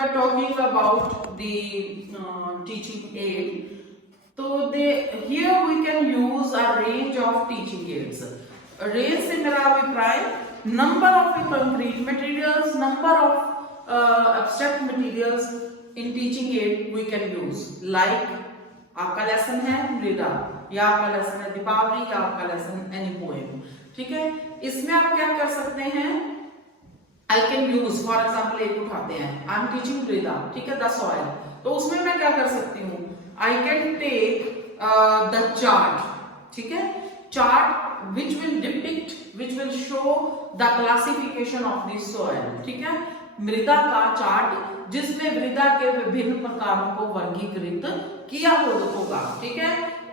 were talking about the teaching aid, so here we can use a range of teaching aids. Range से मेरा अभिप्राय number of concrete materials, number of abstract materials in teaching aid we can use. Like आपका lesson है मृदा, या आपका lesson है दीपावली, या आपका लेसन एनी पोएम, ठीक है। इसमें आप क्या कर सकते हैं, I can use for example एक उठाते हैं, आई एम टीचिंग मृदा, ठीक है, द सॉइल, तो उसमें मैं क्या कर सकती हूँ, I can take the chart, ठीक है, chart which will depict, which will show the classification of the soil, ठीक है, मृदा का चार्ट जिसमें मृदा के विभिन्न प्रकारों को वर्गीकृत किया होगा, ठीक है,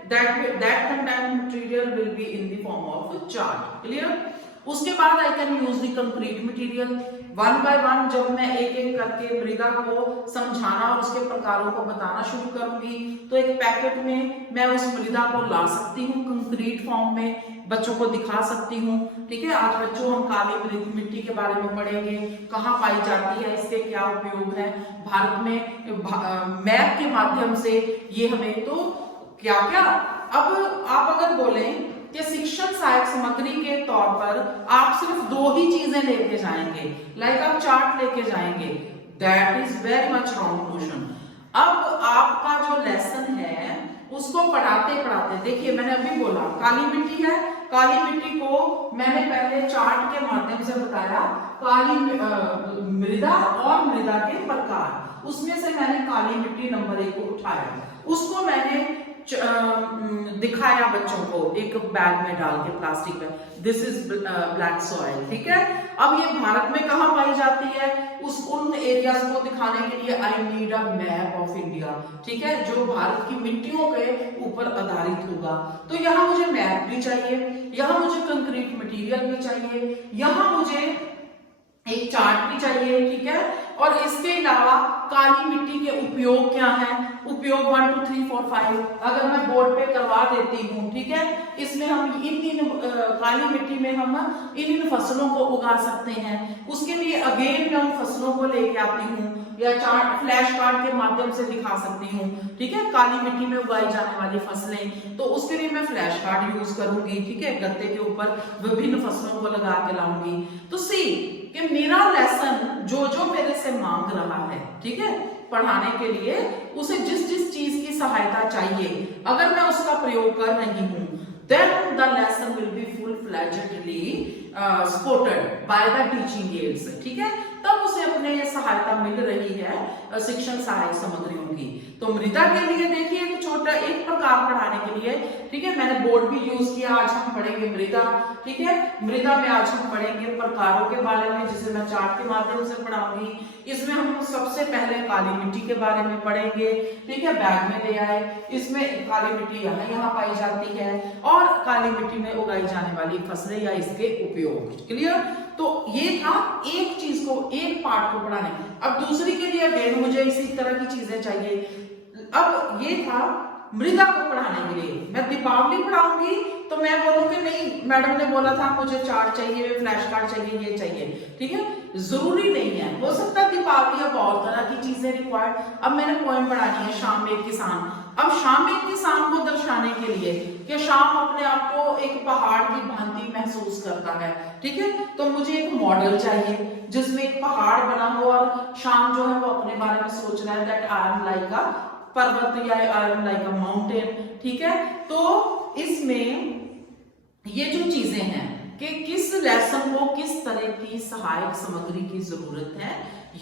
that content material will be in the form of a chart, clear। उसके बाद I can use the concrete material, one by one जब मैं एक एक करके मृदा को समझाना और उसके प्रकारों को बताना शुरू करूंगी, तो एक पैकेट में मैं उस मृदा को ला सकती हूँ, कंक्रीट फॉर्म में बच्चों को दिखा सकती हूँ, ठीक है। आज बच्चों हम काली मिट्टी के बारे में पढ़ेंगे, कहाँ पाई जाती है, इसके क्या उपयोग है भारत में, मैप के माध्यम से ये हमें, तो क्या क्या। अब आप अगर बोलें कि शिक्षण सहायक सामग्री के तौर पर आप सिर्फ दो ही चीजें लेके जाएंगे, लाइक आप चार्ट लेके जाएंगे, that is very much wrong notion. अब आपका जो लेसन है उसको पढ़ाते पढ़ाते, देखिए मैंने अभी बोला काली मिट्टी है, काली मिट्टी को मैंने पहले चार्ट के माध्यम से बताया, काली मृदा और मृदा के प्रकार, उसमें से मैंने काली मिट्टी नंबर 1 को उठाया, उसको मैंने दिखाया बच्चों को एक बैग में डाल के प्लास्टिक में, दिस इज ब्लैक सॉइल, ठीक है। अब ये भारत में कहाँ पाई जाती है, उन एरियाज को दिखाने के लिए I need a map of India, ठीक है, जो भारत की मिट्टियों के ऊपर आधारित होगा। तो यहाँ मुझे मैप भी चाहिए, यहाँ मुझे कंक्रीट मटेरियल भी चाहिए, यहाँ मुझे एक चार्ट भी चाहिए, ठीक है। और इसके अलावा काली मिट्टी के उपयोग क्या है, उपयोग 1 2 3 4 5 अगर मैं बोर्ड पे करवा देती हूँ, ठीक है, इसमें हम इन काली मिट्टी में हम इन फसलों को उगा सकते हैं, उसके लिए अगेन मैं उन फसलों को लेके आती हूँ या चार्ट फ्लैश कार्ड के माध्यम से दिखा सकती हूँ, ठीक है, काली मिट्टी में उगाई जाने वाली फसलें, तो उसके लिए मैं फ्लैश कार्ड यूज करूंगी, ठीक है, गत्ते के ऊपर विभिन्न फसलों को लगा के लाऊंगी। तो सी कि मेरा लेसन जो जो मेरे से मांग रहा है, ठीक है, पढ़ाने के लिए उसे जिस जिस चीज की सहायता चाहिए, अगर मैं उसका प्रयोग कर रही हूं, then the lesson will be full-fledgedly supported by the teaching aids, ठीक है, तब उसे अपने सहायता मिल रही है शिक्षण सहायक सामग्रियों की। तो मृदा के लिए देखिए एक छोटा एक प्रकार पढ़ाने के लिए, ठीक है, मैंने बोर्ड भी यूज किया, आज हम पढ़ेंगे मृदा, ठीक है, मृदा में आज हम पढ़ेंगे प्रकारों के बारे में, जिसे मैं चार्ट के माध्यम से पढ़ाऊंगी। इसमें हम सबसे पहले काली मिट्टी के बारे में पढ़ेंगे, ठीक है, बैग में ले आए, इसमें काली मिट्टी यहाँ पाई जाती है और काली मिट्टी में उगाई जाने वाली फसलें या इसके उपयोग, क्लियर। तो ये था एक चीज को, एक पार्ट को पढ़ाने। अब दूसरी के लिए अगेन मुझे इसी तरह की चीजें चाहिए। अब ये था मृदा को पढ़ाने के लिए, मैं दीपावली पढ़ाऊंगी तो मैं बोलूंगी नहीं, मैडम ने बोला था मुझे चार्ट चाहिए, फ्लैश कार्ड चाहिए, ये चाहिए, ठीक है, जरूरी नहीं है, हो सकता है दीपावली या बहुत तरह की चीजें रिक्वायर्ड। अब मैंने पोएम पढ़ानी है शाम में एक किसान, अब शाम में एक किसान को दर्शाने के लिए कि शाम अपने आप को एक पहाड़ की भांति महसूस करता है, ठीक है, तो मुझे एक मॉडल चाहिए जिसमें एक पहाड़ बना हो और शाम जो है वो अपने बारे में सोच रहा है दैट आई एम लाइक अ पर्वत या I am like a mountain, ठीक है। तो इसमें ये जो चीजें हैं कि किस लेसन को किस तरह की सहायक सामग्री की जरूरत है,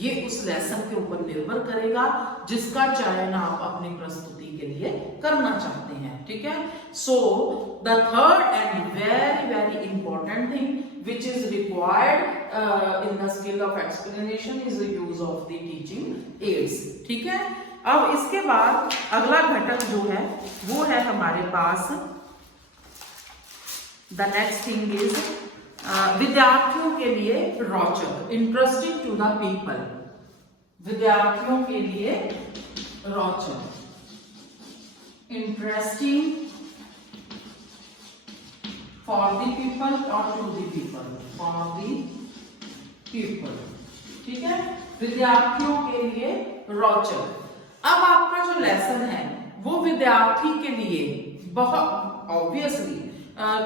ये उस लेसन के ऊपर निर्भर करेगा जिसका चयन आप अपनी प्रस्तुति के लिए करना चाहते हैं, ठीक है। So the third and very very important thing which is required in the skill of explanation is the use of the teaching ads, ठीक है। अब इसके बाद अगला घटक जो है वो है हमारे पास, द नेक्स्ट थिंग इज विद्यार्थियों के लिए रोचक, इंटरेस्टिंग टू द पीपल, विद्यार्थियों के लिए रोचक, इंटरेस्टिंग फॉर द पीपल और to the people, for the people, ठीक है। विद्यार्थियों के लिए रोचक। अब आपका जो लेसन है वो विद्यार्थी के लिए बहुत obviously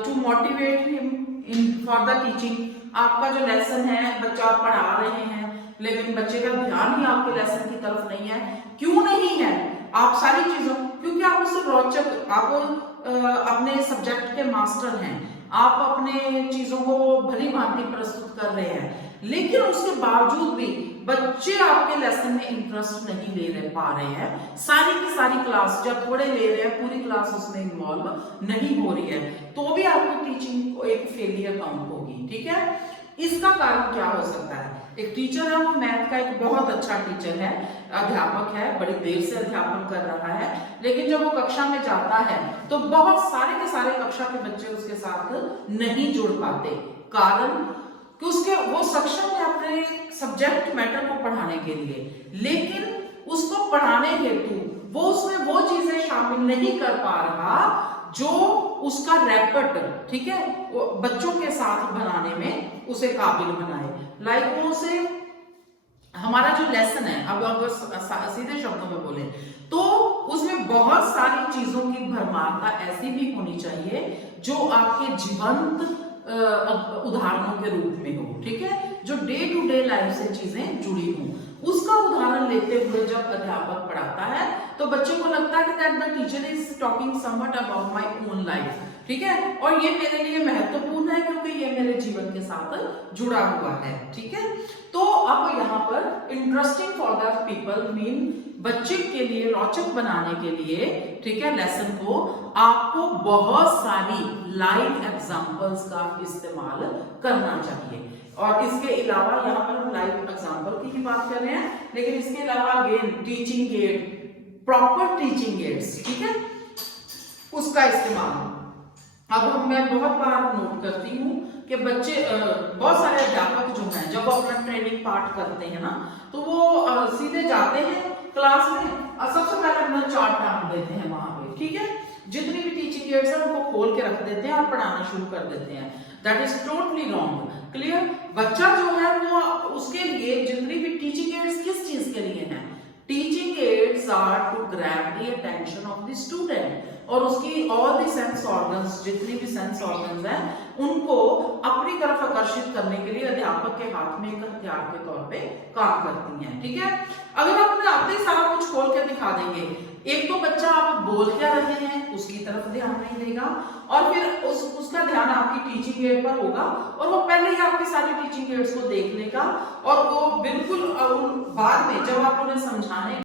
to motivate him in for the teaching. आपका जो लेसन है, बच्चा आप पढ़ा रहे हैं लेकिन बच्चे का ध्यान ही आपके लेसन की तरफ नहीं है। क्यों नहीं है? आप सारी चीजों, क्योंकि आप उसे रोचक, आप अपने सब्जेक्ट के मास्टर हैं, आप अपने चीजों को भली भांति प्रस्तुत कर रहे हैं, लेकिन उसके बावजूद भी बच्चे आपके लेसन में इंटरेस्ट नहीं ले पा रहे हैं। सारी की सारी क्लास जब थोड़े ले रहे हैं, पूरी क्लास उसमें इन्वॉल्व नहीं हो रही है, तो भी आपको टीचिंग को एक फेलियर काउंट होगी। ठीक है, इसका कारण क्या हो सकता है? एक टीचर है, वो मैथ का एक बहुत अच्छा टीचर है, अध्यापक है, बड़ी देर से अध्यापन कर रहा है, लेकिन जब वो कक्षा में जाता है तो बहुत सारे के सारे कक्षा के बच्चे उसके साथ नहीं जुड़ पाते। कारण कि उसके वो सक्षम है अपने सब्जेक्ट मैटर को पढ़ाने के लिए, लेकिन उसको पढ़ाने हेतु वो उसमें वो चीजें शामिल नहीं कर पा रहा जो उसका रैपट, ठीक है, बच्चों के साथ बनाने में उसे काबिल बनाए। लाइक वो उसे, हमारा जो लेसन है, अब अगर सीधे शब्दों में बोले तो उसमें बहुत सारी चीजों की भरमारता ऐसी भी होनी चाहिए जो आपके जीवंत उदाहरणों के रूप में हो। ठीक है, जो डे टू डे लाइफ से चीजें जुड़ी हों, उसका उदाहरण लेते हुए जब अध्यापक पढ़ाता है तो बच्चे को लगता है कि that the teacher is talking somewhat about my own life. ठीक है, और ये मेरे लिए महत्वपूर्ण है क्योंकि ये मेरे जीवन के साथ जुड़ा हुआ है। ठीक है, तो अब यहाँ पर interesting for the people mean बच्चे के लिए रोचक बनाने के लिए, ठीक है, लेसन को आपको बहुत सारी लाइव एग्जांपल्स का इस्तेमाल करना चाहिए। और इसके अलावा यहाँ पर हम लाइव एग्जांपल की ही बात कर रहे हैं, लेकिन इसके अलावा again teaching add, proper teaching ads, ठीक है, उसका इस्तेमाल। अब मैं बहुत बार नोट करती हूँ कि बच्चे, बहुत सारे अध्यापक जो हैं, जब वो अपना ट्रेनिंग पार्ट करते हैं ना, तो वो सीधे जाते हैं क्लास में और सबसे पहले अपना चार्ट टांग देते हैं वहां पे। ठीक है, जितनी भी टीचिंग एड्स है उनको खोल के रख देते हैं और पढ़ाना शुरू कर देते हैं। That is totally wrong. Clear? बच्चा जो है वो, उसके लिए जितनी भी टीचिंग एड्स किस चीज के लिए हैं? Teaching aids are to grab the attention of the student, और उसकी ऑल द सेंस ऑर्गन्स, जितनी भी सेंस ऑर्गन्स हैं, उनको अपनी तरफ आकर्षित करने के लिए अध्यापक के हाथ में एक हथियार के तौर पे काम करती हैं। ठीक है, अगर आप आते ही सारा कुछ खोल के दिखा देंगे, एक तो बच्चा आप बोल क्या रहे हैं उसकी तरफ ध्यान नहीं देगा, और फिर उसका ध्यान आपकी टीचिंग एड पर होगा, और वो पहले ही आपकी सारी टीचिंग एड्स को देख लेगा, और वो बिल्कुल बाद में जब आप उन्हें समझाने